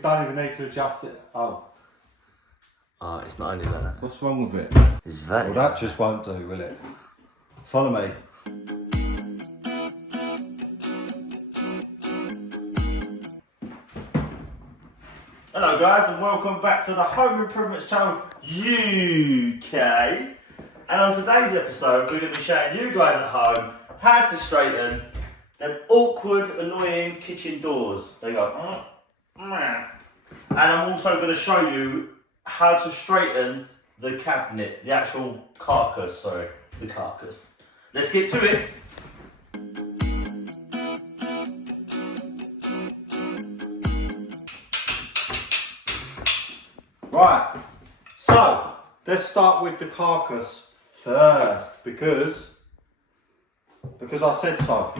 Don't even need to adjust it. Oh. Oh, it's not only that. What's wrong with it? It's very. Well, that just won't do, will it? Follow me. Hello guys and welcome back to the Home Improvements Channel UK. And on today's episode we're going to be showing you guys at home how to straighten them awkward, annoying kitchen doors. They go and I'm also going to show you how to straighten the cabinet, the actual carcass, the carcass. Let's get to it. Right, so let's start with the carcass first because I said so.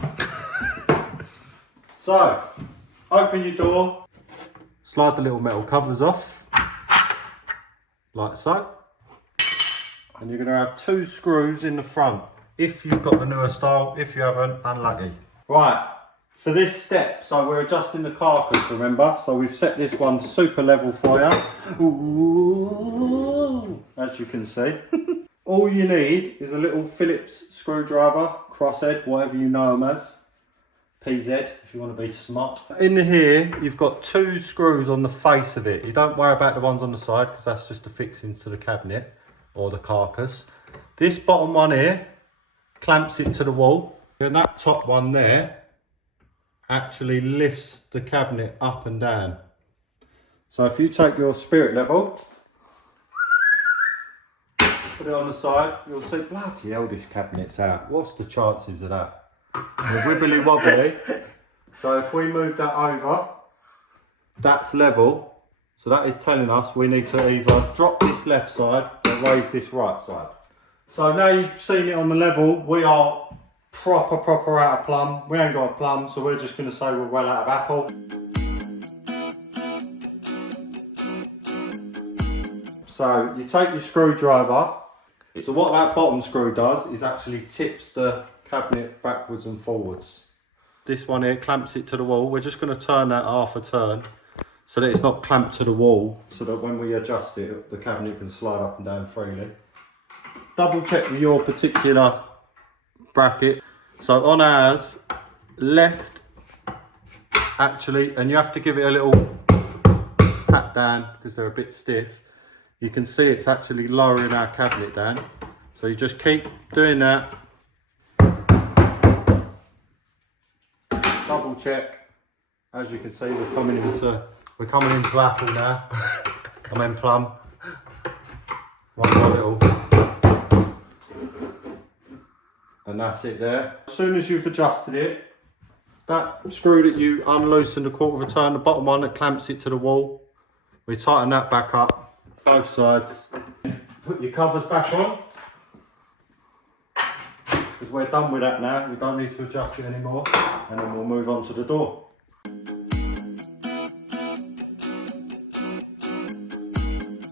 So, open your door, slide the little metal covers off, like so. And you're going to have 2 screws in the front, if you've got the newer style. If you haven't, unlucky. Right, for this step, so we're adjusting the carcass, remember? So we've set this one super level for you. Ooh, as you can see. All you need is a little Phillips screwdriver, crosshead, whatever you know them as. PZ, if you want to be smart. In here, you've got 2 screws on the face of it. You don't worry about the ones on the side, because that's just the fixings to the cabinet, or the carcass. This bottom one here clamps it to the wall, and that top one there actually lifts the cabinet up and down. So if you take your spirit level, put it on the side, you'll see, bloody hell, this cabinet's out. What's the chances of that? They're wibbly wobbly. So if we move that over, that's level. So that is telling us we need to either drop this left side or raise this right side. So now you've seen it on the level, we are proper out of plumb. We ain't got a plumb, so we're just going to say we're well out of apple. So you take your screwdriver. So what that bottom screw does is actually tips the cabinet backwards and forwards. This one here clamps it to the wall. We're just going to turn that half a turn so that it's not clamped to the wall, so that when we adjust it, the cabinet can slide up and down freely. Double check with your particular bracket. So on ours, left actually, and you have to give it a little pat down because they're a bit stiff. You can see it's actually lowering our cabinet down. So you just keep doing that. Double check. As you can see, we're coming into apple now. I mean plum. One more little. And that's it there. As soon as you've adjusted it, that screw that you unloosened a quarter of a turn, the bottom one that clamps it to the wall, we tighten that back up, both sides. Put your covers back on, because we're done with that now. We don't need to adjust it anymore, and then we'll move on to the door.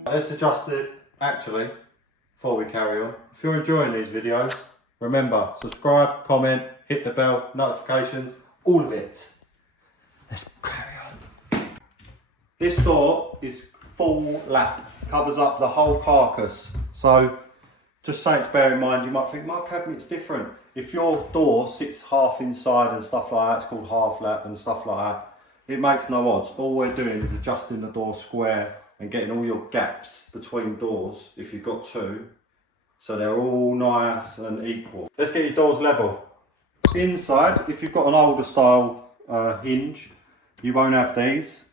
Let's adjust it, actually, before we carry on. If you're enjoying these videos, remember, subscribe, comment, hit the bell, notifications, all of it. Let's carry on. This door is full lap, covers up the whole carcass. So, just something to bear in mind, you might think, my cabinet's different. If your door sits half inside and stuff like that, it's called half lap and stuff like that, it makes no odds. All we're doing is adjusting the door square and getting all your gaps between doors, if you've got 2, so they're all nice and equal. Let's get your doors level. Inside, if you've got an older style hinge, you won't have these,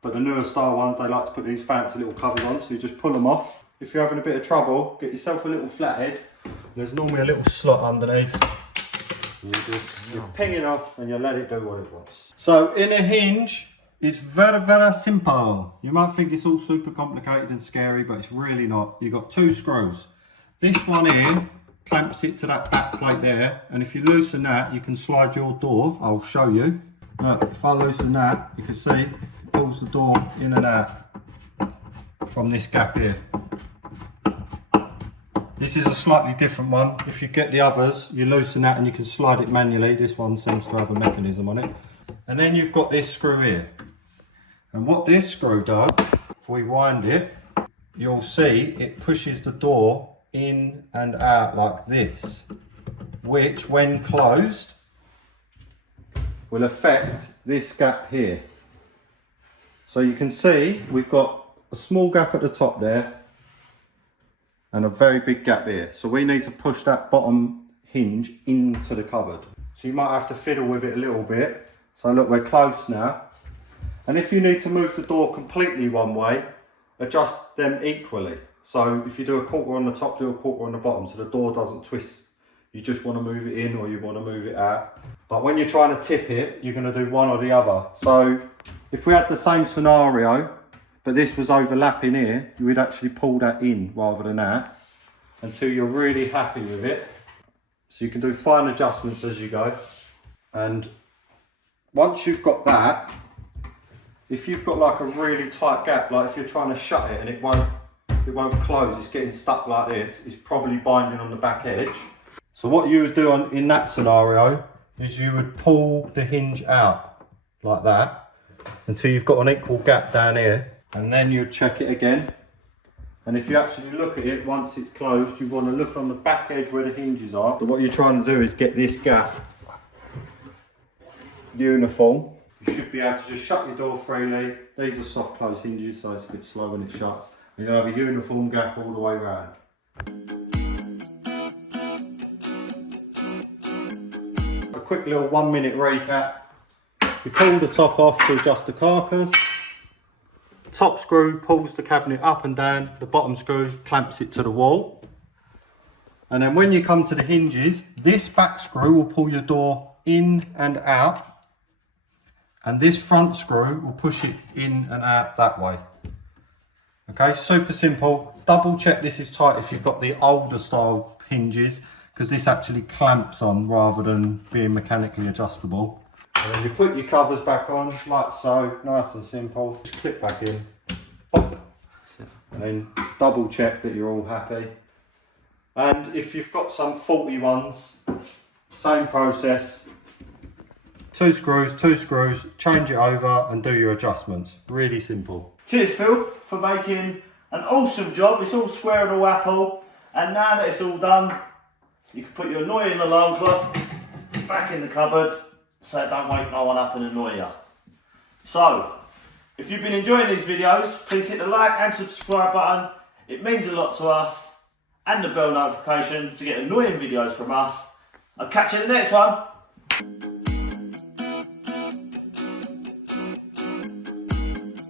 but the newer style ones, they like to put these fancy little covers on, so you just pull them off. If you're having a bit of trouble, get yourself a little flathead. There's normally a little slot underneath. You ping it off and you let it do what it wants. So in a hinge, it's very simple. You might think it's all super complicated and scary, but it's really not. You've got 2 screws. This one here clamps it to that back plate there, and if you loosen that, you can slide your door. I'll show you. Look, if I loosen that, you can see it pulls the door in and out from this gap here. This is a slightly different one. If you get the others, you loosen that and you can slide it manually. This one seems to have a mechanism on it. And then you've got this screw here. And what this screw does, if we wind it, you'll see it pushes the door in and out like this, which when closed will affect this gap here. So you can see we've got a small gap at the top there and a very big gap here. So we need to push that bottom hinge into the cupboard. So you might have to fiddle with it a little bit. So look, we're close now. And if you need to move the door completely one way, adjust them equally. So if you do a quarter on the top, do a quarter on the bottom, so the door doesn't twist. You just want to move it in or you want to move it out. But when you're trying to tip it, you're going to do one or the other. So if we had the same scenario, but this was overlapping here, you would actually pull that in rather than out until you're really happy with it. So you can do fine adjustments as you go. And once you've got that, if you've got like a really tight gap, like if you're trying to shut it and it won't close, it's getting stuck like this, it's probably binding on the back edge. So what you would do in that scenario is you would pull the hinge out like that until you've got an equal gap down here, and then you'd check it again. And if you actually look at it once it's closed, you want to look on the back edge where the hinges are. So what you're trying to do is get this gap uniform. You should be able to just shut your door freely. These are soft close hinges, so it's a bit slow when it shuts. And you'll have a uniform gap all the way around. A quick little 1 minute recap. You pull the top off to adjust the carcass. The top screw pulls the cabinet up and down. The bottom screw clamps it to the wall. And then when you come to the hinges, this back screw will pull your door in and out. And this front screw will push it in and out that way. Okay, super simple. Double check this is tight if you've got the older style hinges, because this actually clamps on rather than being mechanically adjustable. And then you put your covers back on like so, nice and simple. Just clip back in, pop, and then double check that you're all happy. And if you've got some faulty ones, same process. Two screws, change it over and do your adjustments. Really simple. Cheers Phil for making an awesome job. It's all square and all apple. And now that it's all done, you can put your annoying alarm clock back in the cupboard so don't wake no one up and annoy you. So, if you've been enjoying these videos, please hit the like and subscribe button. It means a lot to us. And the bell notification to get annoying videos from us. I'll catch you in the next one.